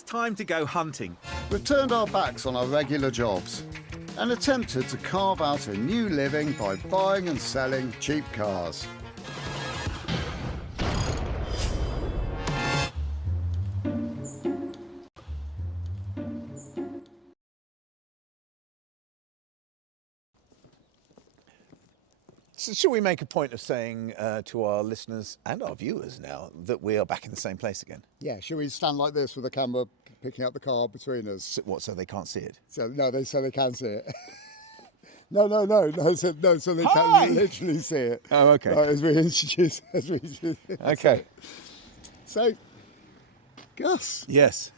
It's time to go hunting. We've turned our backs on our regular jobs and attempted to carve out a new living by buying and selling cheap cars. So shall we make a point of saying to our listeners and our viewers now that we are back in the same place again? Yeah, should we stand like this with the camera picking up the car between us? So, what, so they can't see it? So they can see it. No, so they Hi! can literally see it. Oh, okay. Right, as we introduce. Okay. So, Gus, Yes.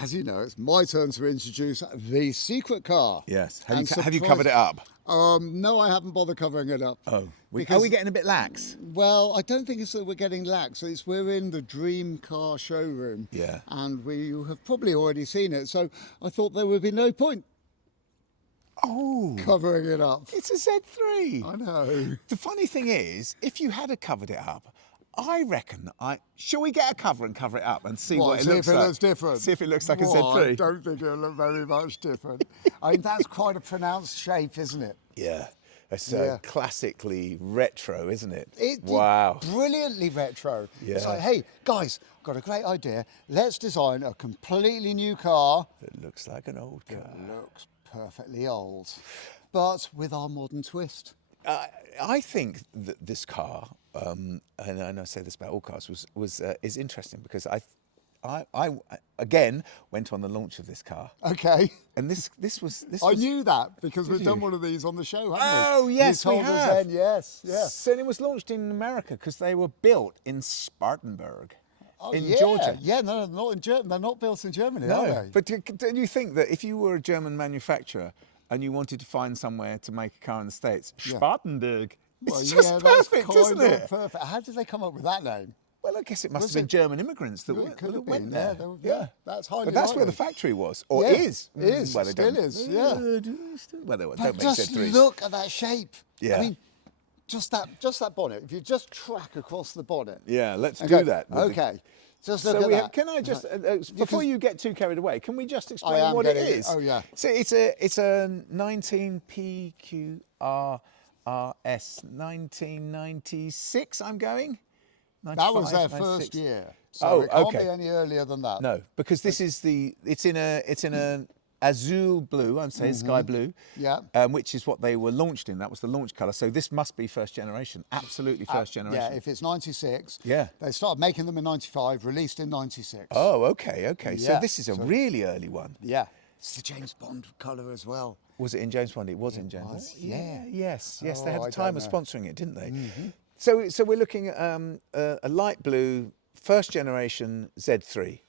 as you know, it's my turn to introduce the secret car. Yes. And Have you covered it up? No, I haven't bothered covering it up. Oh. Are Because- we getting a bit lax? Well, I don't think it's that we're getting lax. We're in the dream car showroom. Yeah. And we have probably already seen it. So I thought there would be no point Oh. covering it up. It's a Z3. I know. The funny thing is, if you had covered it up, I reckon shall we get a cover and cover it up and see what it see looks if it like? looks different. See if it looks like a Well, Z3. I don't think it'll look very much different. I mean, that's quite a pronounced shape, isn't it? Yeah. It's Yeah. classically retro, isn't it? It's Wow. brilliantly retro. It's Yeah. like, hey, guys, I've got a great idea. Let's design a completely new car It looks like an old car. that looks perfectly old, but with our modern twist. I think that this car, and I say this about all cars, is interesting because I again went on the launch of this car, Okay. and this was. I knew that because we've done you? one of these on the show, haven't we? Oh, yes, you we told us have. then, yes, yeah. So it was launched in America because they were built in Spartanburg, Oh, in yeah. Georgia. Yeah, no, not in Germany. They're not built in Germany, are they? But don't you think that if you were a German manufacturer and you wanted to find somewhere to make a car in the States, Spartanburg, Well, it's just perfect, that's isn't kind of it? perfect. How did they come up with that name? Well, I guess it must Was have been it- German immigrants that, It could have went been, there. yeah, that's highly But that's where the likely. factory was, or Yeah, is. it is, Well, they still don't- is, yeah. Well, they don't But make just Z3s. look at that shape. Yeah. I mean, just that bonnet. If you just track across the bonnet. Yeah, let's Okay, do that. Okay. Just look So at that. can I just before you get too carried away, can we just I explain am what it getting it. is? Oh, yeah. So it's a 19 PQRS 1996. I'm going. That was 95, their 96. first year. So Oh, it can't okay. be any earlier than that. No, because this is it's in an azul blue. I'm saying sky blue. Yeah. Which is what they were launched in. That was the launch colour. So this must be first generation. Absolutely first generation. Yeah, if it's 96. Yeah. They started making them in 95, released in 96. Oh, okay. So Yeah. this is a really early one. Yeah. It's the James Bond colour as well. Was it in James Bond? It was in James Bond. was, yeah. Yes. They Oh, had I a time don't of know. sponsoring it, didn't they? So we're looking at a light blue first generation Z3.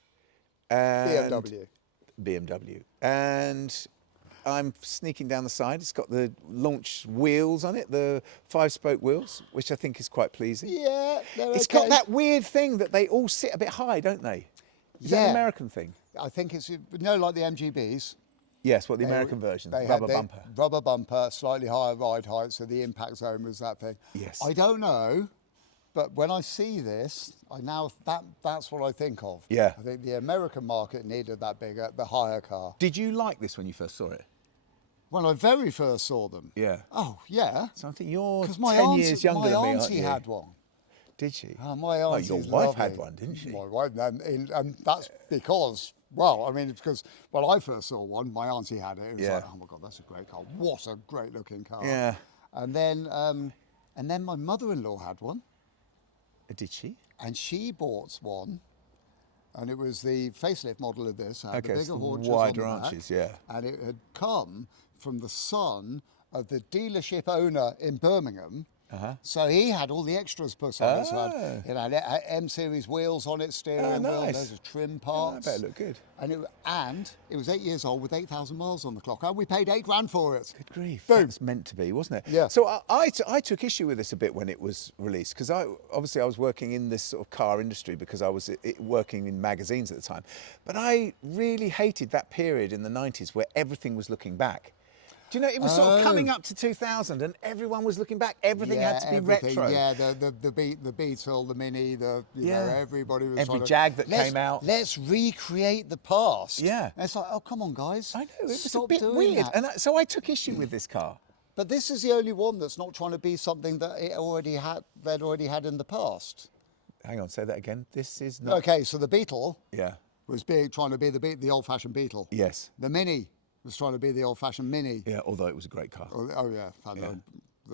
And BMW. And I'm sneaking down the side. It's got the launch wheels on it, the 5-spoke wheels, which I think is quite pleasing. Yeah, they're It's okay. got that weird thing that they all sit a bit high, don't they? Is that Yeah. an American thing? I think it's, like the MGBs. Yes, what the American version, They rubber had the bumper. Rubber bumper, slightly higher ride height, so the impact zone was that thing. Yes. I don't know, but when I see this, that's what I think of. Yeah. I think the American market needed that bigger, the higher car. Did you like this when you first saw it? When I very first saw them. Yeah. Oh, yeah. So I think you're Because 10 years younger my than me, auntie aren't you? had one. Did she? Oh, my Oh, auntie. your wife had one, didn't she? My wife, and that's because, well, I mean, it's because when I first saw one, my auntie had it. It was Yeah. like, oh my God, that's a great car. What a great looking car. Yeah. And then my mother-in-law had one, Did she? and she bought one, and it was the facelift model of this. Had Okay, the it's bigger the haunches wider on the arches, back, yeah. And it had come from the son of the dealership owner in Birmingham. So he had all the extras put on it. So it had M-series wheels on it, steering wheel, nice. loads of trim I parts. bet it looked good. And it was 8 years old with 8,000 miles on the clock, and we paid $8,000 for it. Good grief. Boom. That was meant to be, wasn't it? Yeah. So I took issue with this a bit when it was released because I was working in this sort of car industry because I was working in magazines at the time. But I really hated that period in the 90s where everything was looking back. Do you know, it was sort of coming up to 2000 and everyone was looking back. Everything had to be everything. retro. Yeah, the Beetle, the Mini, you know, everybody was Every trying Jag that let's, came out. Let's recreate the past. Yeah. And it's like, oh, come on, guys. I know, it was Stop a bit doing weird. that. And so I took issue with this car. But this is the only one that's not trying to be something that they'd already had in the past. Hang on, say that again. This is not... Okay, so the Beetle Yeah. was trying to be the old-fashioned Beetle. Yes. The Mini was trying to be the old-fashioned Mini. Yeah, although it was a great car. Oh yeah, I know.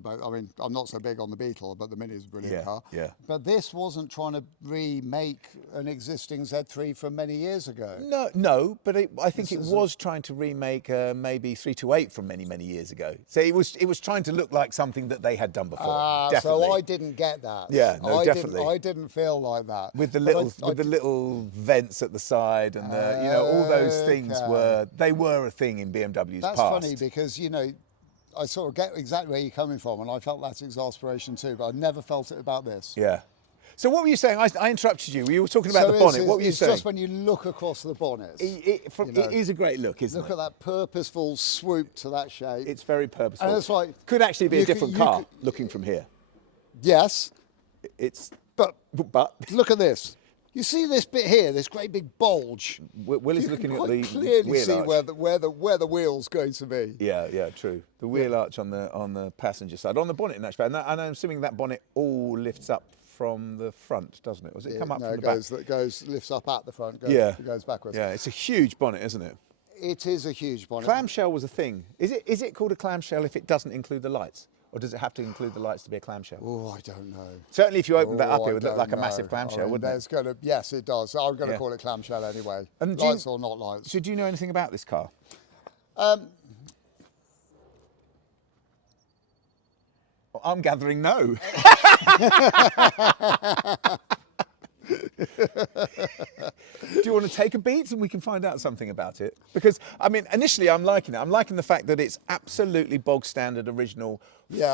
I mean, I'm not so big on the Beetle, but the Mini is a brilliant car. Yeah. But this wasn't trying to remake an existing Z3 from many years ago. No, but I think it was trying to remake maybe 328 from many, many years ago. So it was trying to look like something that they had done before. Definitely. So I didn't get that. Yeah, no, definitely. I didn't feel like that. With the little vents at the you know, all those things were a thing in BMW's past. That's funny because, you know, I sort of get exactly where you're coming from, and I felt that exasperation too, but I never felt it about this. Yeah. So what were you saying? I interrupted you. You were talking about the bonnet. What were you saying? It's just when you look across the bonnet. It is a great look, isn't it? Look at that purposeful swoop to that shape. It's very purposeful. And it's like, could actually be a different car looking from here. Yes. But look at this. You see this bit here, this great big bulge. Will is looking at the clearly wheel see arch. where the wheel's going to be. Yeah, true. The wheel arch on the passenger side, on the bonnet in actual fact. And I'm assuming that bonnet all lifts up from the front, doesn't it? Or does it come up from the back? It lifts up at the front. It goes backwards. Yeah, it's a huge bonnet, isn't it? It is a huge bonnet. Clamshell was a thing. Is it called a clamshell if it doesn't include the lights? Or does it have to include the lights to be a clamshell? Oh, I don't know. Certainly if you opened that up, it would look like a massive clamshell, wouldn't it? Yes, it does. I'm going to call it clamshell anyway. And lights or not lights. So do you know anything about this car? I'm gathering no. Do you want to take a beat and we can find out something about it? Because, I mean, initially I'm liking it. I'm liking the fact that it's absolutely bog standard original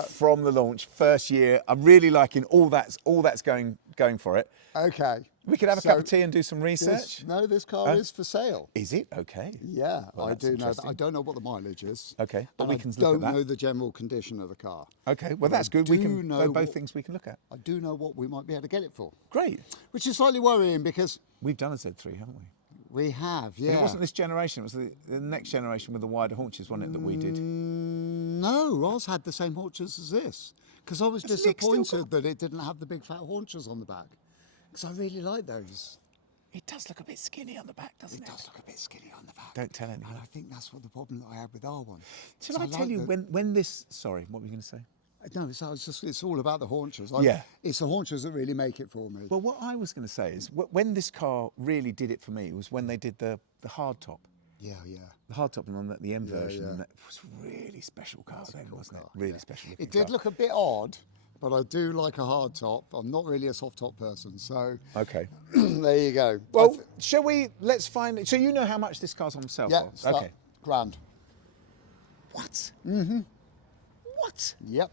from the launch, first year. I'm really liking all that's going for it. Okay. We could have a cup of tea and do some research. This car is for sale. Is it? Okay. Yeah, well, I do know that. I don't know what the mileage is. Okay, but we can look at don't that. know the general condition of the car. Okay, well that's good. We can know both things we can look at. I do know what we might be able to get it for. Great. Which is slightly worrying because we've done a Z3, haven't we? We have, yeah. But it wasn't this generation. It was the next generation with the wider haunches, wasn't it, that we did? No, Roz had the same haunches as this because I was disappointed that it didn't have the big fat haunches on the back because I really like those. It does look a bit skinny on the back, doesn't it? It does look a bit skinny on the back. Don't tell anyone. And I think that's what the problem that I had with our one. Shall I tell you when this... Sorry, what were you going to say? No, it's all about the haunches. It's the haunches that really make it for me. Well, what I was going to say is when this car really did it for me was when they did the hard top. Yeah. The hard top and on the M version. And that was a really special car then, wasn't it? Really special looking It did look a bit odd, but I do like a hard top. I'm not really a soft top person, so... Okay. There you go. Well, let's find it. So you know how much this car's on sale for? Yeah, okay. Grand. What? Mm-hmm. What? Yep.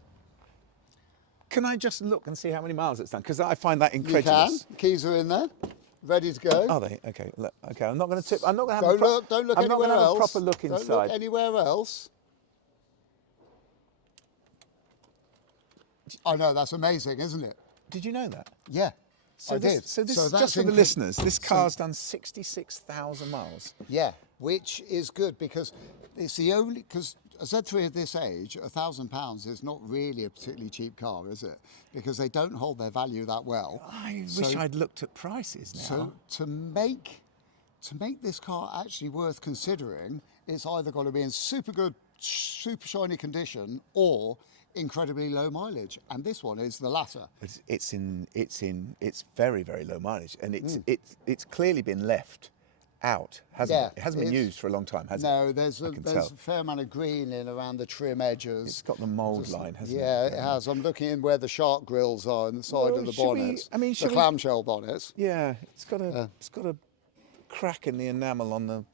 Can I just look and see how many miles it's done? Because I find that incredulous. You can. Keys are in there, ready to go. Are they? Okay. Look, okay. I'm not going to tip. I'm not going to Don't have. look I'm anywhere not going to have else. a proper look inside. Don't look anywhere else. I know, that's amazing, isn't it? Did you know that? Yeah, So I did. So this that's just for the listeners. This car's done 66,000 miles. Yeah, which is good because it's the only because a Z3 at this age, £1,000 is not really a particularly cheap car, is it? Because they don't hold their value that well. I wish I'd looked at prices now. So to make this car actually worth considering, it's either got to be in super good, super shiny condition or incredibly low mileage, and this one is the latter. It's very, very low mileage, and it's clearly been left out, hasn't it? It hasn't been used for a long time, has it? No, there's a fair amount of green in around the trim edges. It's got the mould line, hasn't it? Yeah, it has. I'm looking in where the shark grills are on the side of the bonnets. The clamshell bonnets. Yeah, it's got a crack in the enamel on the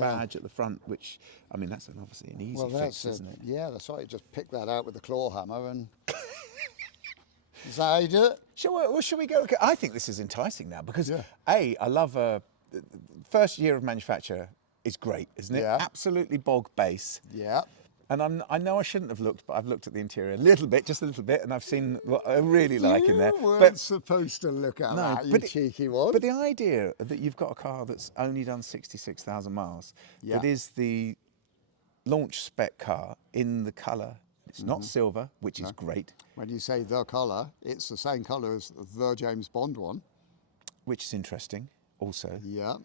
badge at the front, which, I mean, that's obviously an easy fix, isn't it? Yeah, that's right. You just pick that out with the claw hammer and... Is that how you do it? Shall we go? I think this is enticing now because, I love first year of manufacture is great, isn't it? Yeah. Absolutely bog base. Yeah. And I know I shouldn't have looked, but I've looked at the interior a little bit, just a little bit, and I've seen what I really like in there. You weren't But supposed to look at no, that, you but cheeky one. But the idea that you've got a car that's only done 66,000 miles, Yeah. that is the launch spec car in the colour. It's not silver, which is great, When you say the colour, it's the same colour as the James Bond one. which is interesting also. Yeah.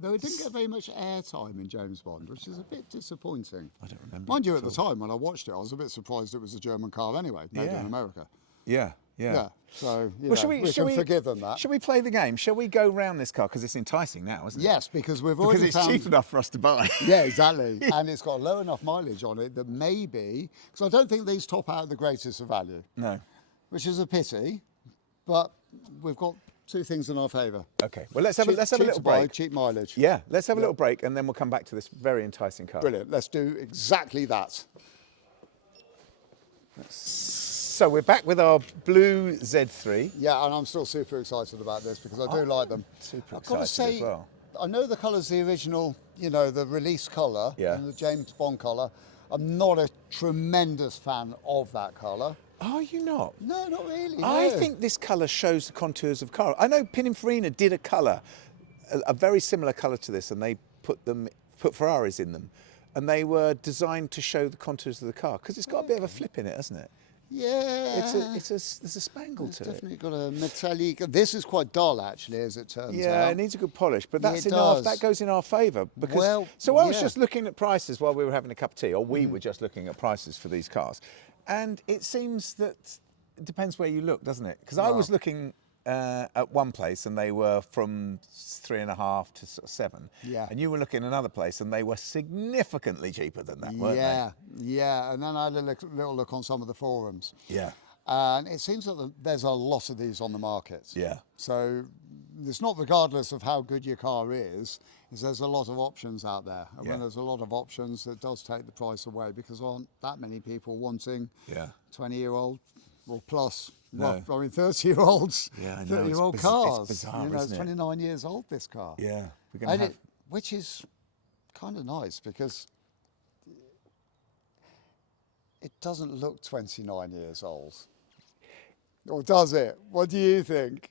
Though it didn't get very much airtime in James Bond, which is a bit disappointing. I don't remember. Mind you, it at the time when I watched it, I was a bit surprised it was a German car anyway, made Yeah. in America. Yeah. Yeah. So Well, we can forgive them that. Shall we play the game? Shall we go round this car? Because it's enticing now, isn't it? Yes, because we've Because already it's found... cheap enough for us to buy. Yeah, exactly. And it's got low enough mileage on it that maybe... Because I don't think these top out the greatest of value, No. which is a pity, but we've got two things in our favour. Okay. Well, let's have a Cheap little to buy, break. cheap mileage. Yeah. Let's have a little break, and then we'll come back to this very enticing car. Brilliant. Let's do exactly that. So we're back with our blue Z3. Yeah, and I'm still super excited about this because I do like them. Super I've got to excited say, as well. I know the colour's the original, the release colour, Yeah. and the James Bond colour. I'm not a tremendous fan of that colour. Are you not? No, not really. I no. think this colour shows the contours of car. I know Pininfarina did a colour, a very similar colour to this, and they put Ferraris in them, and they were designed to show the contours of the car because it's got a bit of a flip in it, hasn't it? Yeah. There's a spangle It's to definitely got a metallic. This is quite dull, actually, as it turns it. out. Yeah, it needs a good polish, but Yeah, that's it enough. does. That goes in our favour because. Well, so I was yeah. just looking at prices while we were having a cup of tea, or we were just looking at prices for these cars, and it seems that it depends where you look, doesn't it? Because I was looking at one place and they were from 3.5 to sort of 7. Yeah. And you were looking at another place and they were significantly cheaper than that, weren't Yeah, yeah. And then I had a little look on some of the forums. they? Yeah. And it seems that there's a lot of these on the market. Yeah. So it's not regardless of how good your car is there's a lot of options out there. And when Yeah. there's a lot of options, it does take the price away because there aren't that many people wanting Yeah. 20-year-old or plus. No. Well, I mean, 30-year-olds, Yeah, I know. 30-year-old It's cars. bizarre, it's isn't it? 29 years old, this car. Yeah. We're going And to have. which is kind of nice because it doesn't look 29 years old. Or does it? What do you think?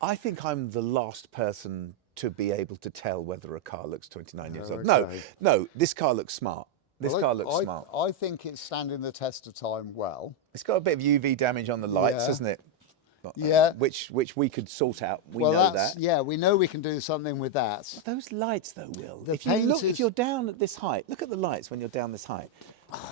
I think I'm the last person to be able to tell whether a car looks 29 years old. Okay. No, this car looks smart. This Well, car looks smart. I think it's standing the test of time well. It's got a bit of UV damage on the lights, Yeah. hasn't it? Yeah. Which we could sort out. We well, know that's, that. yeah, we know we can do something with that. Those lights, though, Will. The If you paint look, is- if you're down at this height, look at the lights when you're down this height.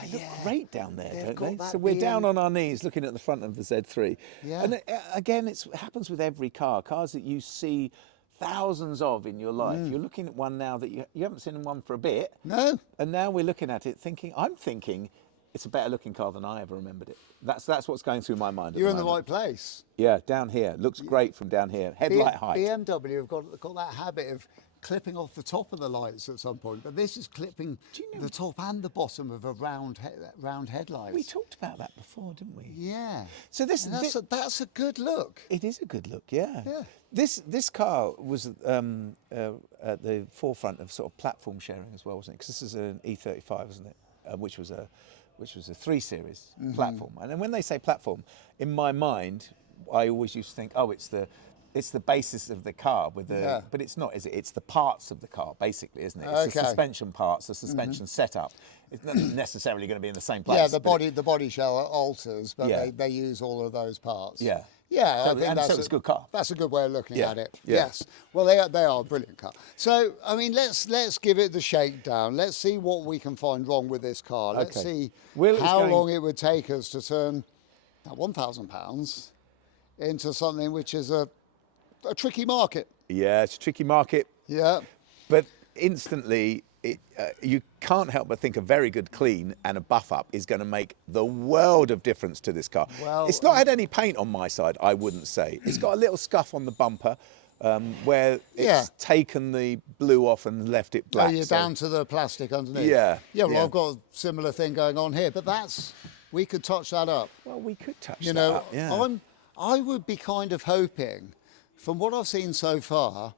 They look yeah. great down there, They've don't got they? that So we're down being- on our knees looking at the front of the Z3. Yeah. And again, it happens with every car. Cars that you see thousands of in your life. You're looking at one now that you haven't seen one for a bit. No? And now we're looking at it I'm thinking it's a better looking car than I ever remembered it. That's what's going through my mind. You're at in the moment. right place. Yeah, down here. Looks great from down here. Headlight height. BMW have got that habit of clipping off the top of the lights at some point, but this is clipping the top and the bottom of a round headlight. We talked about that before, didn't we? Yeah. So this, And that's a good look. it is a good look, yeah. Yeah. This car was at the forefront of sort of platform sharing as well, wasn't it? Because this is an E35, isn't it? Which was a 3 Series platform. And then when they say platform, in my mind, I always used to think, oh, it's the basis of the car with the, Yeah. but it's not, is it? It's the parts of the car, basically, isn't it? It's the Okay. suspension parts, the suspension setup. It's not necessarily going to be in the same place. Yeah, the but body shell alters, but Yeah. they use all of those parts. Yeah. Yeah, So- I think and that's so it's a good car. That's a good way of looking Yeah, at it. yeah. Yes. Well, they are a brilliant car. So, I mean, let's give it the shakedown. Let's see what we can find wrong with this car. Let's Okay. see Will is how going- long it would take us to turn that £1,000 into something which is a tricky market. Yeah, it's a tricky market. Yeah. But instantly, you can't help but think a very good clean and a buff up is going to make the world of difference to this car. Well, it's not had any paint on my side, I wouldn't say. It's got a little scuff on the bumper where it's Yeah. taken the blue off and left it black. Oh, you're so- down to the plastic underneath. Yeah, Yeah, well, yeah. I've got a similar thing going on here, but we could touch that up. Well, we could touch You that know, up, yeah. I would be kind of hoping, from what I've seen so far,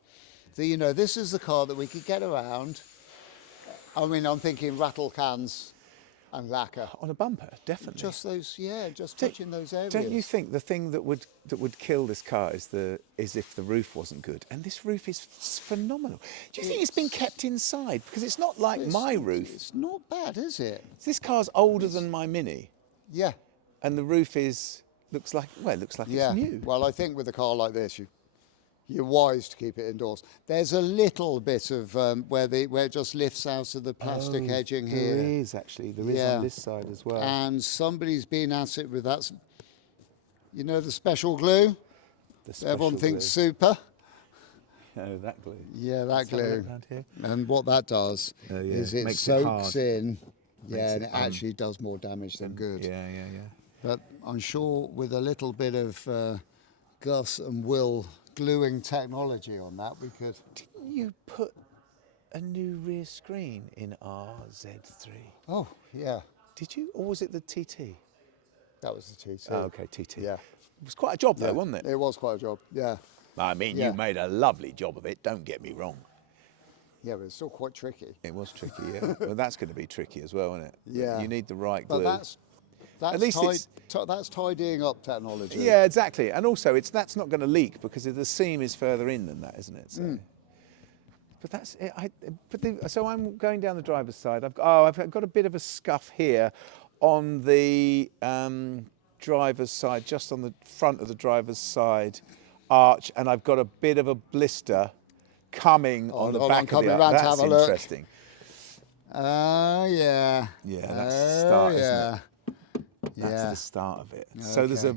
that this is the car that we could get around. I mean, I'm thinking rattle cans, and lacquer. On a bumper, definitely. Just those, yeah, just touching those areas. Don't you think the thing that would kill this car is if the roof wasn't good? And this roof is phenomenal. Do you think it's been kept inside? Because it's not like my roof. It's not bad, is it? This car's older than my Mini, Yeah. and the roof looks like it's new. Well, I think with a car like this, you're wise to keep it indoors. There's a little bit of where it just lifts out of the plastic edging here. There is actually. There is on this side as well. And somebody's been at it with that. You know the special glue? Everyone thinks super. Oh, that glue. Yeah, that glue. Around here. And what that does is it Makes soaks it in. Makes And it actually does more damage than good. Yeah. But I'm sure with a little bit of Gus and Will gluing technology on that, we could. Didn't you put a new rear screen in our Z3? Oh, yeah. Did you? Or was it the TT? That was the TT. Oh, okay, TT. Yeah. It was quite a job though, wasn't it? It was quite a job, yeah. I mean, Yeah. you made a lovely job of it, don't get me wrong. Yeah, but it's still quite tricky. It was tricky, yeah. Well, that's going to be tricky as well, isn't it? Yeah. You need the right glue. But At least that's tidying up technology. Yeah, exactly. And also, that's not going to leak because the seam is further in than that, isn't it? So, But that's it. So I'm going down the driver's side. I've got a bit of a scuff here on the driver's side, just on the front of the driver's side arch, and I've got a bit of a blister coming on the back of the arch. That's interesting. Oh, yeah. Yeah, that's the start, isn't it? That's Yeah. the start of it. Okay.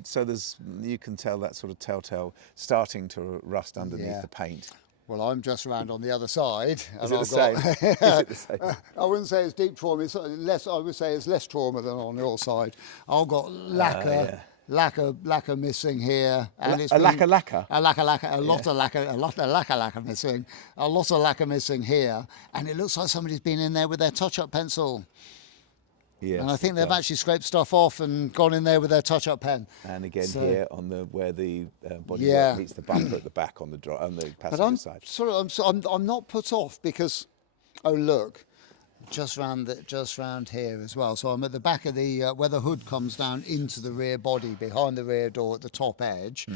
So there's you can tell that sort of telltale starting to rust underneath the paint. Well, I'm just around on the other side. Is it the same? Is it the same? I wouldn't say it's deep trauma. It's less. I would say it's less trauma than on your side. I've got lacquer, lacquer missing here, and it's a been- lacquer. a lot of lacquer missing, a lot of lacquer missing here, and it looks like somebody's been in there with their touch-up pencil. Yes, And I think it they've does. actually scraped stuff off and gone in there with their touch-up pen. And again So- here on where the bodywork Yeah. meets the bumper at the back on the But passenger I'm side. I'm not put off because, oh look, just round here as well. So I'm at the back of the where the hood comes down into the rear body, behind the rear door at the top edge.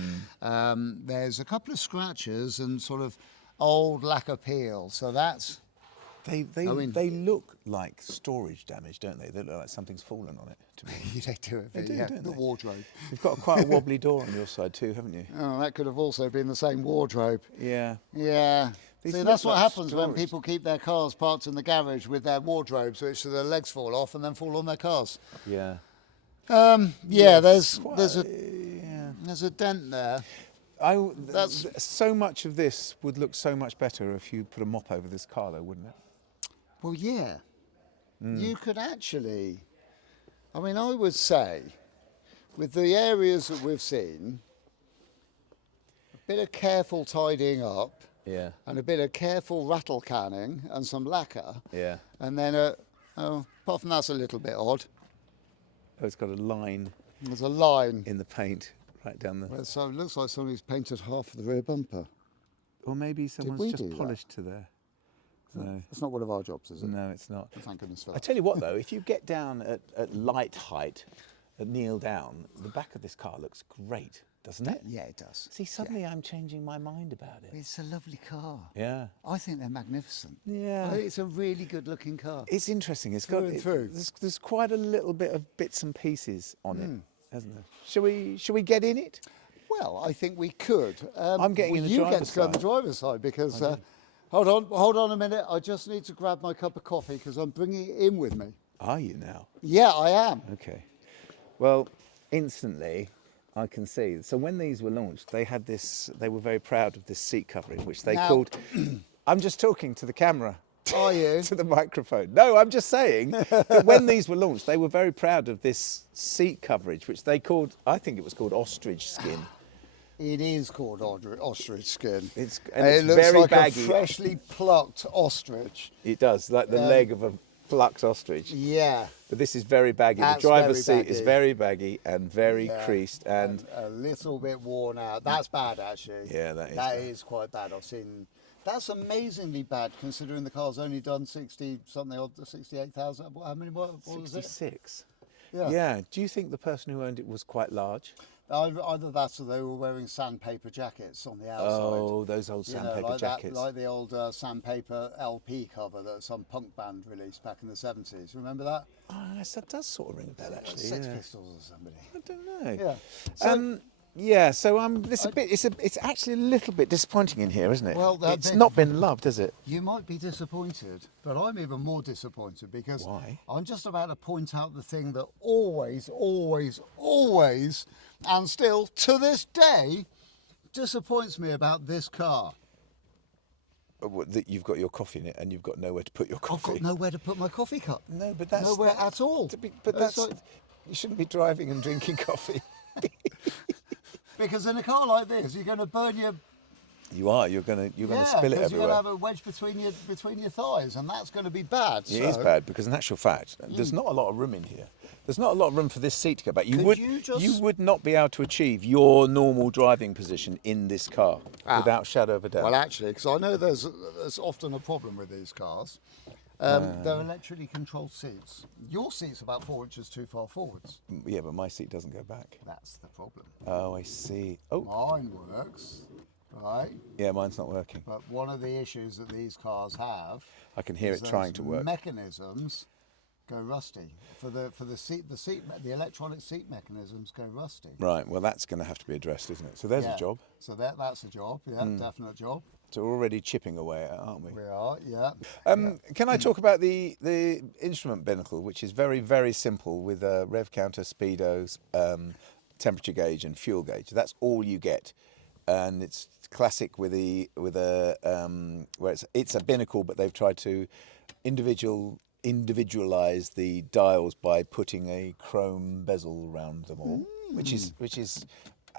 There's a couple of scratches and sort of old lacquer peel. So that's. They look like storage damage, don't they? They look like something's fallen on it. To me. They do it. They do, Yeah, don't the they? wardrobe. You've got quite a wobbly door on your side too, haven't you? Oh, that could have also been the same wardrobe. Yeah. Yeah. These See, look that's what like happens when storage. people keep their cars parked in the garage with their wardrobes, which their legs fall off and then fall on their cars. Yeah. Yeah, there's Yeah. a dent there. So much of this would look so much better if you put a mop over this car, though, wouldn't it? Well, yeah. You could actually, I mean, I would say, with the areas that we've seen, a bit of careful tidying up Yeah. and a bit of careful rattle canning and some lacquer. Yeah. And then, apart from that's a little bit odd. Oh, it's got a line There's a line. in the paint right down the. Well, so it looks like somebody's painted half of the rear bumper. Or maybe we someone's do just that? polished to there. No. It's not one of our jobs, is it? No, it's not. Thank goodness for I that. tell you what, though, if you get down at light height, kneel down, the back of this car looks great, doesn't it? Yeah, it does. See, suddenly I'm changing my mind about it. It's a lovely car. Yeah. I think they're magnificent. Yeah. I think it's a really good looking car. It's interesting. It's Through got and through. There's quite a little bit of bits and pieces on it, hasn't there? Shall we get in it? Well, I think we could. I'm getting in the you driver's get to go on the side. driver's side because, hold on a minute. I just need to grab my cup of coffee because I'm bringing it in with me. Are you now? Yeah, I am. Okay. Well, instantly, I can see. So when these were launched, they had this. They were very proud of this seat covering, which they Now- called. I'm just talking to the camera. Are you? To the microphone. No, I'm just saying that when these were launched, they were very proud of this seat coverage, which they called. I think it was called ostrich skin. It is called ostrich skin. It's it looks very like baggy. a freshly plucked ostrich. It does, like the leg of a plucked ostrich. Yeah. But this is very baggy. That's The driver's very seat is baggy. very baggy and very Yeah. creased. And a little bit worn out. That's bad, actually. Yeah, that is That bad. is quite bad. I've seen That's amazingly bad considering the car's only done 60 something odd, 68,000. How many? What was it? 66. Yeah. Yeah. Do you think the person who owned it was quite large? Either that or they were wearing sandpaper jackets on the outside. Oh, those old sandpaper like jackets. Like the old sandpaper LP cover that some punk band released back in the 70s. Remember that? Oh, yes, that does sort of ring a bell, actually. Sex Yeah. Pistols or somebody. I don't know. Yeah. It's actually a little bit disappointing in here, isn't it? Well, it's not been loved, has it? You might be disappointed, but I'm even more disappointed because Why? I'm just about to point out the thing that always, and still to this day, disappoints me about this car. That you've got your coffee in it and you've got nowhere to put your coffee. I've got nowhere to put my coffee cup. No, but that's nowhere at all. You shouldn't be driving and drinking coffee. Because in a car like this, you're going to burn your. You are. You're gonna spill it everywhere. You're going to have a wedge between your thighs, and that's going to be bad. It is bad because, in actual fact, there's not a lot of room in here. There's not a lot of room for this seat to go back. You would not be able to achieve your normal driving position in this car without shadow of a doubt. Well, actually, because I know there's often a problem with these cars. They're electrically controlled seats. Your seat's about 4 inches too far forwards. Yeah, but my seat doesn't go back. That's the problem. Oh, I see. Oh, Mine works, right? yeah, mine's not working. But one of the issues that these cars have, I can hear it trying to work. Mechanisms go rusty. For the electronic seat mechanisms go rusty. Right. Well, that's going to have to be addressed, isn't it? So there's a job. So that's a job. Yeah, definite job. So we're already chipping away at it, aren't we? We are. Yeah. Can I talk about the instrument binnacle, which is very, very simple with a rev counter, speedos, temperature gauge, and fuel gauge. That's all you get, and it's classic where it's a binnacle, but they've tried to individualize the dials by putting a chrome bezel around them all, which is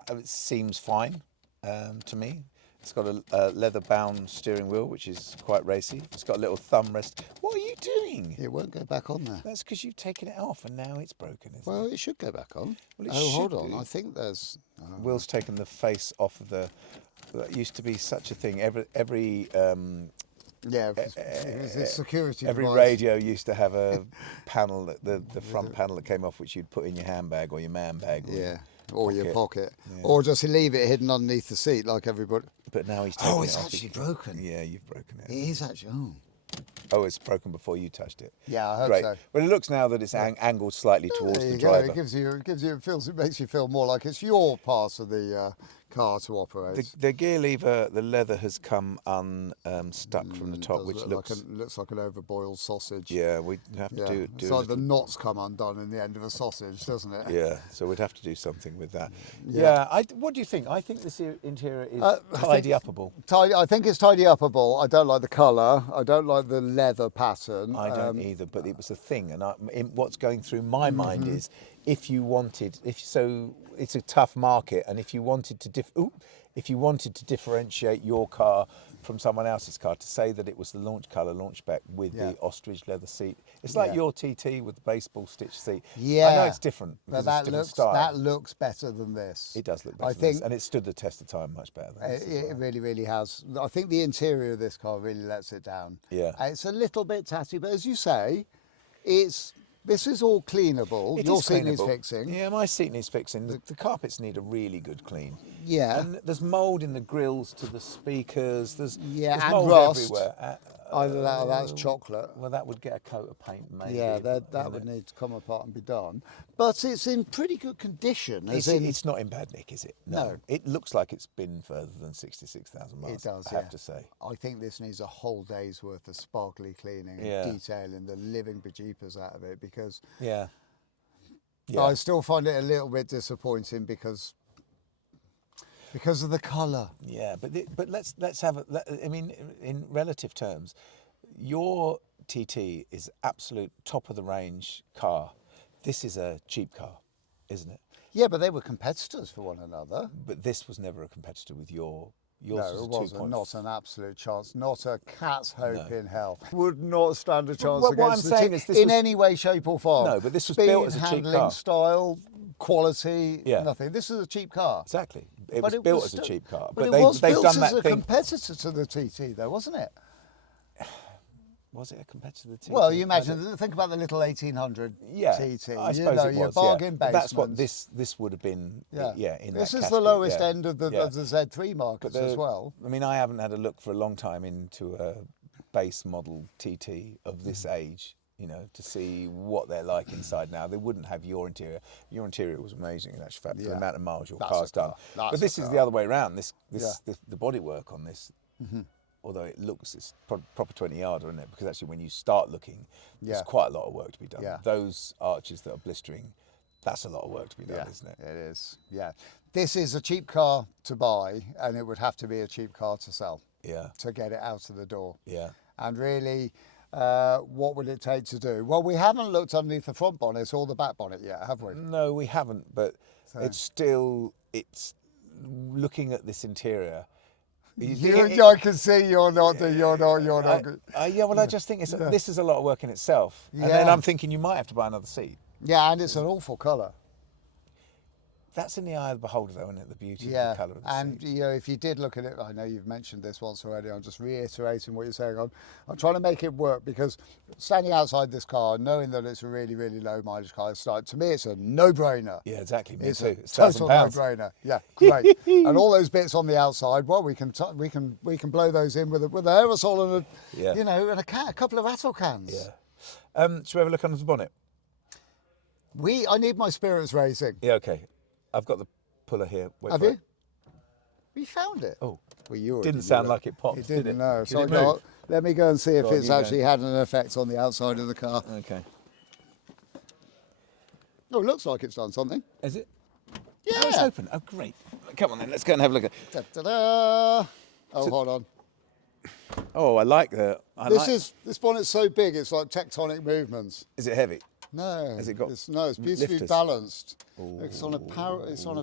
it seems fine to me. It's got a leather-bound steering wheel, which is quite racy. It's got a little thumb rest. What are you doing? It won't go back on there. That's because you've taken it off and now it's broken, isn't Well, it? it should go back on. Well, it hold should on. do. I think there's. Will's taken the face off of the. That used to be such a thing. Every Yeah, it was a security every device. radio used to have a panel, the front panel that came off, which you'd put in your handbag or your man bag. Or your pocket. Yeah. Or just leave it hidden underneath the seat like everybody. But now he's taken it off. It's actually broken. Yeah, you've broken it. It is actually. Oh. Oh, it's broken before you touched it. Yeah, I hope Great. so. Well, it looks now that it's angled slightly towards There the you go. driver. It makes you feel more like it's your part of the car to operate. The gear lever, the leather has come unstuck from the top, which looks like an overboiled sausage. Yeah, we have to do. It's like the knots come undone in the end of a sausage, doesn't it? Yeah, so we'd have to do something with that. Yeah. What do you think? I think this interior is tidy-upable. I think it's tidy upable. I don't like the colour. I don't like the leather pattern. I don't either, but it was a thing, and what's going through my mind is it's a tough market, and if you wanted to differentiate your car from someone else's car, to say that it was the launch colour, launch spec with the ostrich leather seat, it's like your TT with the baseball stitch seat. Yeah, I know it's different, but because it's different style. that looks better than this. It does look better than this, and it stood the test of time much better than this. It really, really has. I think the interior of this car really lets it down. Yeah. It's a little bit tatty, but as you say, this is all cleanable. Your seat needs fixing. Yeah, my seat needs fixing. The carpets need a really good clean. Yeah. And there's mould in the grills to the speakers. There's and mould rust. everywhere. Either that or that's chocolate. Well, that would get a coat of paint, maybe. Yeah, that would need to come apart and be done. But it's in pretty good condition. It's not in bad nick, is it? No. It looks like it's been further than 66,000 miles. It does, I have to say. I think this needs a whole day's worth of sparkly cleaning and detailing the living bejeepers out of it, because I still find it a little bit disappointing because of the colour. Yeah, but let's have I mean, in relative terms, your TT is absolute top of the range car. This is a cheap car, isn't it? Yeah, but they were competitors for one another. But this was never a competitor with yours. No, it wasn't. Not an absolute chance. Not a cat's hope No. in hell. Would not stand a chance what I'm against saying is this in was- any way, shape or form. No, but this was Speed, built as a cheap handling, car. style, quality, Yeah. nothing. This is a cheap car. Exactly. it was built as a cheap car. But it they've was built done as that a thing. competitor to the TT, though, wasn't it? Was it a competitor to the TT? Well, you imagine, think about the little 1800 Yeah, TT. I suppose it your was. bargain But that's what basement. this would have been. Yeah, Yeah, in this that is the category, lowest yeah. end of the Z3 markets as well. I mean, I haven't had a look for a long time into a base model TT of this age, you know, to see what they're like inside now. They wouldn't have your interior. Your interior was amazing in actual fact, for the amount of miles your car's done. But this is the other way around. The bodywork on this, although it looks, it's proper 20-yarder, isn't it? Because actually when you start looking, there's quite a lot of work to be done. Yeah. Those arches that are blistering, that's a lot of work to be done, isn't it? It is, yeah. This is a cheap car to buy, and it would have to be a cheap car to sell. Yeah. To get it out of the door. Yeah. And really, what would it take to do? Well, we haven't looked underneath the front bonnet or the back bonnet yet, have we? No, we haven't, but it's looking at this interior. I can see you're not. Yeah, well, I just think this is a lot of work in itself. And then I'm thinking you might have to buy another seat. Yeah, and it's an awful colour. That's in the eye of the beholder, though, isn't it? The beauty of the colour of the and seat. you know, if you did look at it, I know you've mentioned this once already. I'm just reiterating what you're saying. I'm trying to make it work, because standing outside this car, knowing that it's a really, really low mileage car, to me, it's a no-brainer. Yeah, exactly. Me It's too. a It's total £1,000. no-brainer. Yeah, great. And all those bits on the outside, well, we can blow those in with an aerosol and and a couple of rattle cans. Yeah. Should we have a look under the bonnet? I need my spirits raising. Yeah. Okay. I've got the puller here. Wait Have for you? it. We found it. Oh, well, you didn't sound like it popped. It didn't. Did it? No. Did So it move? let me go and see if on, it's you actually had an effect on the outside of the car. Okay. Oh, it looks like it's done something. Is it? Yeah. Oh, it's open. Oh, great. Come on then. Let's go and have a look at. Da-da-da. Oh, hold on. Oh, I like the. This bonnet's so big, it's like tectonic movements. Is it heavy? No. Has it got it's beautifully lifters? balanced. It's on a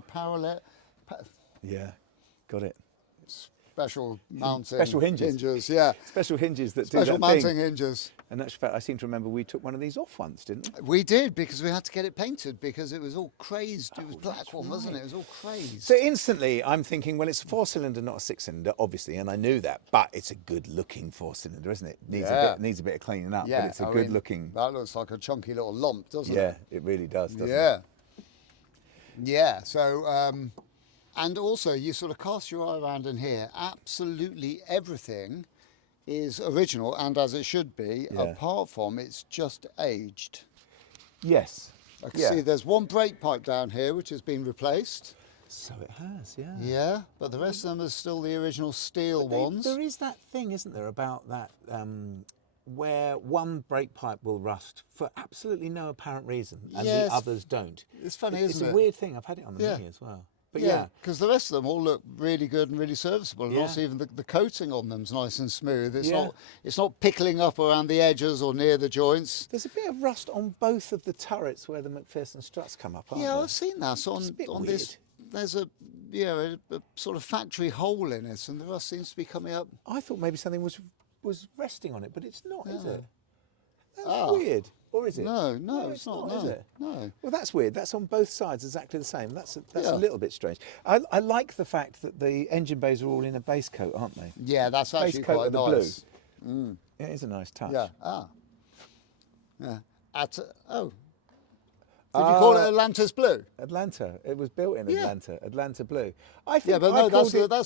parallel. Yeah, got it. Special mounting. Special hinges. Yeah. Special hinges that Special do that mounting thing. hinges. And that's fact. I seem to remember we took one of these off once, didn't we? We did, because we had to get it painted, because it was all crazed. It was black one, wasn't it? It was all crazed. So instantly, I'm thinking, well, it's a 4-cylinder, not a 6-cylinder, obviously, and I knew that. But it's a good-looking 4-cylinder, isn't it? Needs a bit of cleaning up, but it's a good-looking. That looks like a chunky little lump, doesn't it? Yeah, it really does, doesn't it? Yeah. Yeah. So, and also, you sort of cast your eye around in here. Absolutely everything is original, and as it should be, apart from it's just aged. Yes. I can see there's one brake pipe down here which has been replaced. So it has, yeah. Yeah, but the rest of them are still the original steel ones. There is that thing, isn't there, about that where one brake pipe will rust for absolutely no apparent reason, and the others don't. It's funny, isn't it? It's a weird thing. I've had it on the Mini as well. But because the rest of them all look really good and really serviceable, and also even the coating on them's nice and smooth. It's not pickling up around the edges or near the joints. There's a bit of rust on both of the turrets where the McPherson struts come up, aren't there? I've seen that. So on this, there's a sort of factory hole in it, and the rust seems to be coming up. I thought maybe something was resting on it, but it's not, is it? That's weird. Or is it? No, it's not. Is it? No. Well, that's weird. That's on both sides exactly the same. That's a little bit strange. I like the fact that the engine bays are all in a base coat, aren't they? Yeah, that's actually base coat quite of the nice. blue. Yeah, it is a nice touch. Yeah. Yeah. Did you call it Atlantis Blue? Atlanta. It was built in Atlanta. Atlanta Blue. That's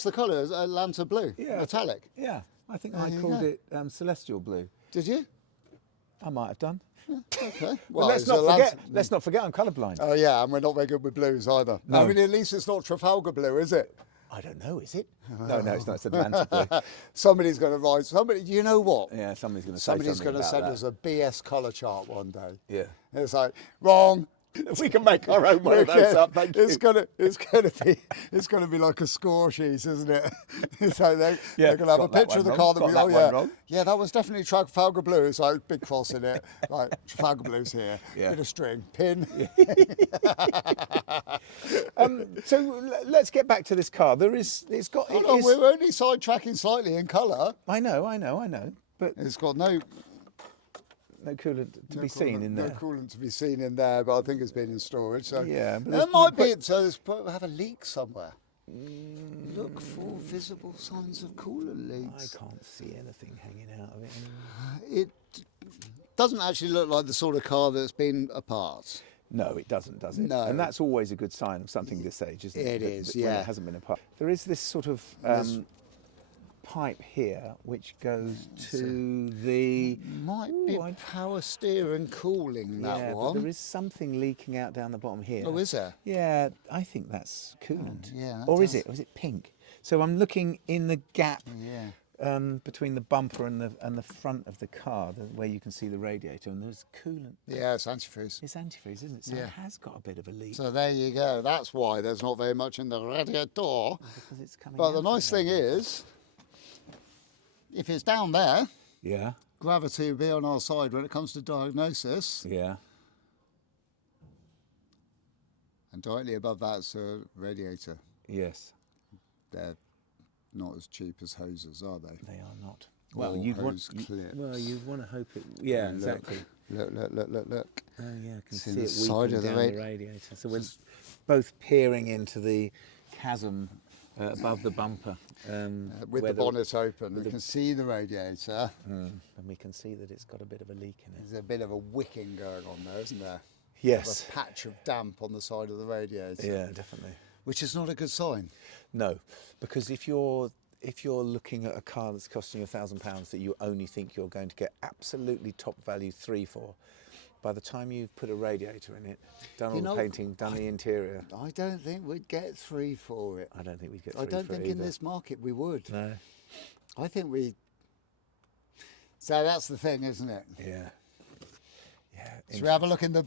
the colour. Atlanta Blue. Yeah. Metallic. Yeah. I think I called it Celestial Blue. Did you? I might have done. Okay. Well, let's not forget I'm colourblind. Oh yeah, and we're not very good with blues either. No. I mean, at least it's not Trafalgar blue, is it? I don't know, is it? No, it's not. It's Atlanta Blue. Somebody's going to write. You know what? Yeah, somebody's going to say Somebody's something going to about send us a BS colour chart one day. Yeah. It's like wrong. We can make our own one of those up. Thank you. It's gonna be like a score sheet, isn't it? So they're gonna have a picture of the car that yeah, that was definitely Trafalgar blue. It's like big cross in it, like Trafalgar blue's here, bit of string, pin. So let's get back to this car. We're only sidetracking slightly in colour. I know, but it's got no coolant to be seen in there. No coolant to be seen in there, but I think it's been in storage. So yeah, but there might be. So there's probably have a leak somewhere. Look for visible signs of coolant I leaks. can't see anything hanging out of it anymore. It doesn't actually look like the sort of car that's been apart. No, it doesn't, does it? No. And that's always a good sign of something this age, isn't it? It is, When yeah. it hasn't been apart. There is this sort of pipe here which goes to the... Might be power steering cooling, that yeah, one. but there is something leaking out down the bottom here. Oh, is there? Yeah, I think that's coolant. yeah, that Or is does- it? Or is it pink? So I'm looking in the gap Yeah. between the bumper and the front of the car, where you can see the radiator, and there's coolant. Yeah, it's antifreeze. It's antifreeze, isn't it? So Yeah. it has got a bit of a leak. So there you go. That's why there's not very much in the radiator. Because it's coming But out the of nice thing radiator. is, if it's down there, Yeah, gravity will be on our side when it comes to diagnosis. yeah. And directly above that's a radiator. Yes, They're not as cheap as hoses, are they? they are not. Or Well, you'd want. hose clips. Well, you'd want to hope it. Yeah, Look, exactly. Look. Oh yeah, I can It's see in the it side weeping of the down the radiator. So we're both peering into the chasm above the bumper. With where the bonnet open, you can see the radiator. and we can see that it's got a bit of a leak in it. There's a bit of a wicking going on there, isn't there? Yes. A patch of damp on the side of the radiator. Yeah, definitely. Which is not a good sign. No, because if you're looking at a car that's costing you £1,000 that you only think you're going to get absolutely top value 3 for, by the time you've put a radiator in it, done all the painting, done the interior, I don't think we'd get 3 for it. I don't think we'd get 3 I don't for it think in either. this market we would. No. I think we. So that's the thing, isn't it? Yeah. Yeah. Should we have a look in the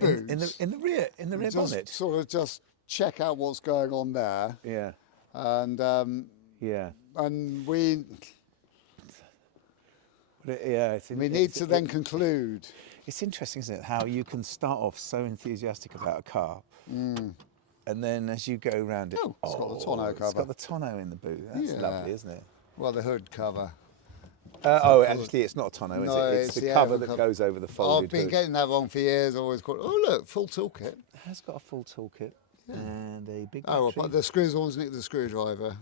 boots? in the rear Just bonnet. sort of just check out what's going on there, Yeah. and Yeah. we Yeah. we need to then conclude. It's interesting, isn't it, how you can start off so enthusiastic about a car, and then as you go around it, Oh, it's got the tonneau It's cover. got the tonneau in the boot. That's Yeah. lovely, isn't it? Well, the hood cover. Actually, it's not a tonneau, is No, it? It's it's the the cover aero that cover. goes over the folded I've been hood. getting that wrong for years. I always called. Oh look, full toolkit. It has got a full toolkit and a big Oh, I battery. put the screws on, nicked the screwdriver,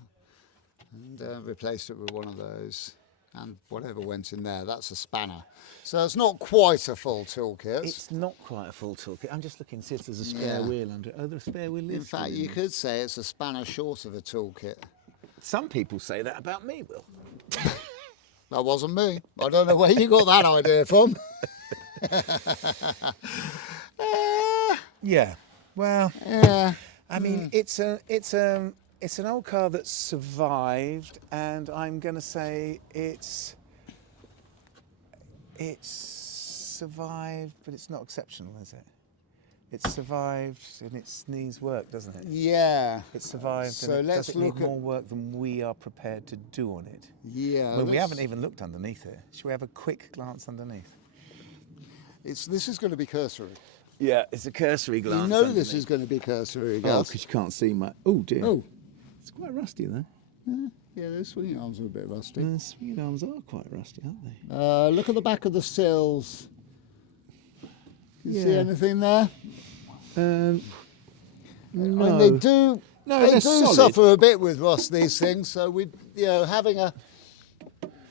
and replaced it with one of those. And whatever went in there, that's a spanner. So it's not quite a full toolkit. It's not quite a full toolkit. I'm just looking to see if there's a spare Yeah. wheel under it. Oh, there's a spare wheel. In fact, you could say it's a spanner short of a toolkit. Some people say that about me, Will. That wasn't me. I don't know where you got that idea from. Yeah. Well, Yeah. I mean, it's an old car that's survived, and I'm going to say it's survived, but it's not exceptional, is it? It's survived and it needs work, doesn't it? Yeah. It's survived So and it let's doesn't need look at- more work than we are prepared to do on it. Yeah. Well, we let's- haven't even looked underneath it. Shall we have a quick glance underneath? This is going to be cursory. Yeah, it's a cursory glance. You know this is going to be cursory, Oh, Gus. because you can't see much. Oh dear. Oh. It's quite rusty though. Yeah, those swinging arms are a bit rusty. The swinging arms are quite rusty, aren't they? Look at the back of the sills. Can you see Yeah. anything there? No. I mean, they do. No, they they're do solid. suffer a bit with rust. These things. So we, having a.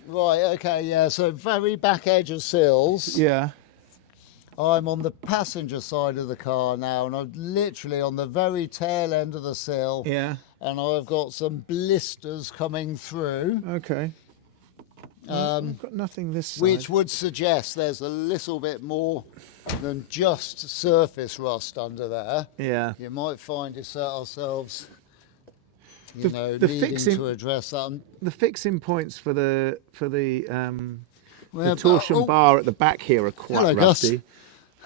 Right. Okay. Yeah. So very back edge of sills. Yeah. I'm on the passenger side of the car now, and I'm literally on the very tail end of the sill. Yeah. And I've got some blisters coming through, Okay. I've got nothing this side. which would suggest there's a little bit more than just surface rust under there. Yeah. You might find ourselves, The- the needing fixing- to address that. The fixing points for the Well, torsion oh, bar at the back here are quite Hello, Gus. rusty.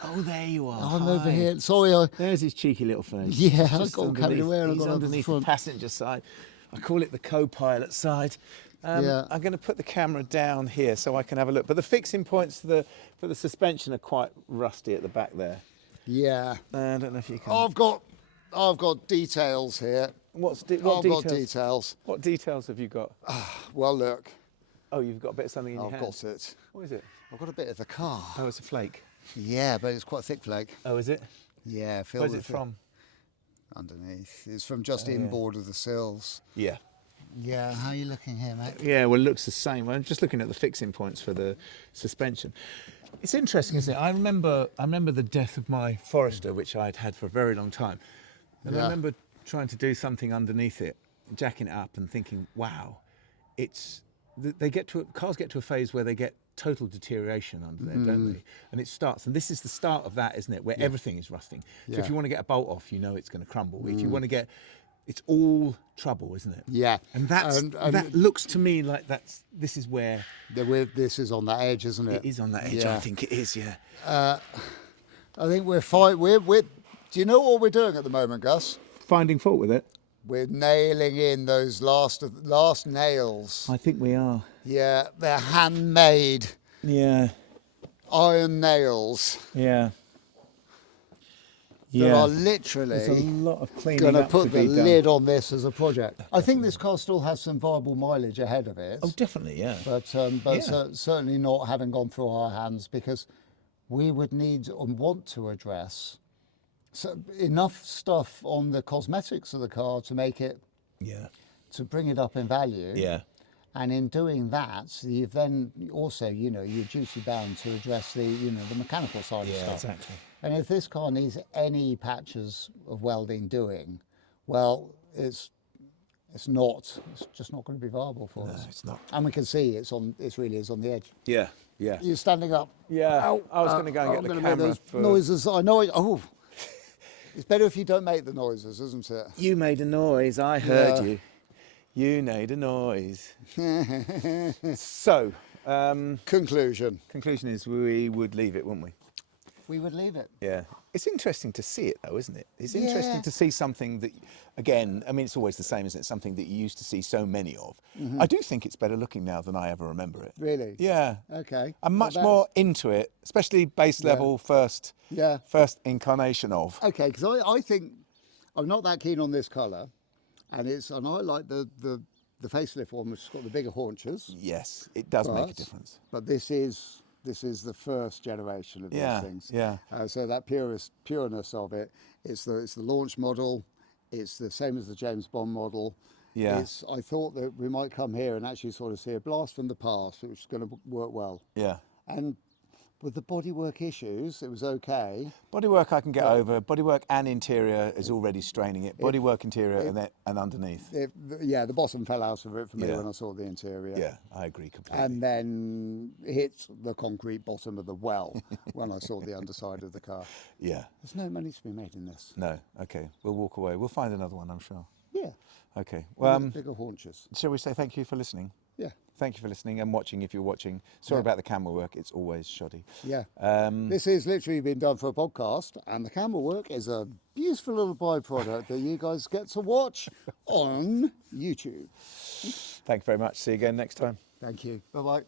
Oh, there you are. I'm over Hi. here. Sorry, There's his cheeky little face. Yeah, I Just got all carried underneath- away and I He's got up the underneath the front. passenger side. I call it the co-pilot side. Yeah. I'm going to put the camera down here so I can have a look. But the fixing points for the suspension are quite rusty at the back there. yeah. I don't know if you can. I've got details here. What I've details? got details. What details have you got? Well, look, Oh, you've got a bit of something in your I've hand. got it. What is it? I've got a bit of the car. Oh, it's a flake. Yeah, but it's quite a thick flake. Oh, is it? Yeah, filled Where's it with from? underneath. It's from just inboard of the sills. Yeah. Yeah, how are you looking here, mate? Yeah, well, it looks the same. I'm just looking at the fixing points for the suspension. It's interesting, isn't it? I remember the death of my Forester, which I'd had for a very long time. And I remember trying to do something underneath it, jacking it up and thinking, wow, cars get to a phase where they get total deterioration under there, don't they? And it starts, and this is the start of that, isn't it? Where everything is rusting. So if you want to get a bolt off, you know it's going to crumble. If you want to get, it's all trouble, isn't it? Yeah. And that looks to me like this is where this is on that edge, isn't it? it is on that edge. I think it is. Yeah. I think we're fine. We're. Do you know what we're doing at the moment, Gus? Finding fault with it. We're nailing in those last nails. I think we are. Yeah, they're handmade Yeah. iron nails. Yeah. That are literally There's a lot of cleaning going to up put to the be done. lid on this as a project. I think this car still has some viable mileage ahead of it. Oh, definitely, yeah. But certainly not having gone through our hands, because we would need and want to address enough stuff on the cosmetics of the car to make it, to bring it up in value. Yeah. And in doing that, you've then also, you're duty bound to address the mechanical side of stuff. Exactly. And if this car needs any patches of welding doing, well, it's just not going to be viable for us. No, it's not. And we can see it really is on the edge. Yeah. Yeah. You're standing up. Yeah. Ow, I was going to go and I'm get the gonna camera. make those for... noises. I know. It's better if you don't make the noises, isn't it? You made a noise. I heard you. You made a noise. So, Conclusion. conclusion is we would leave it, wouldn't we? We would leave it. Yeah. It's interesting to see it, though, isn't it? It's interesting to see something that, again, I mean, it's always the same, isn't it? Something that you used to see so many of. I do think it's better looking now than I ever remember it. Really? Yeah. Okay. I'm much more into it, especially base level first incarnation of. Okay, because I think I'm not that keen on this colour, and I like the facelift one, which has got the bigger haunches. Yes, it does make a difference. But this is the first generation of these things. Yeah. So that pureness of it, it's the launch model. It's the same as the James Bond model. Yeah. I thought that we might come here and actually sort of see a blast from the past, which is going to work well. Yeah. And with the bodywork issues, it was okay. Bodywork I can get over. Bodywork and interior is already straining it. Bodywork, interior, and underneath. The bottom fell out of it for me when I saw the interior. Yeah, I agree completely. And then hit the concrete bottom of the well when I saw the underside of the car. Yeah. There's no money to be made in this. No. Okay. We'll walk away. We'll find another one, I'm sure. Yeah. Okay. Well, bigger haunches. shall we say thank you for listening? Yeah. Thank you for listening and watching if you're watching. Sorry about the camera work. It's always shoddy. Yeah. This is literally been done for a podcast, and the camera work is a beautiful little byproduct that you guys get to watch on YouTube. Thank you very much. See you again next time. Thank you. Bye-bye.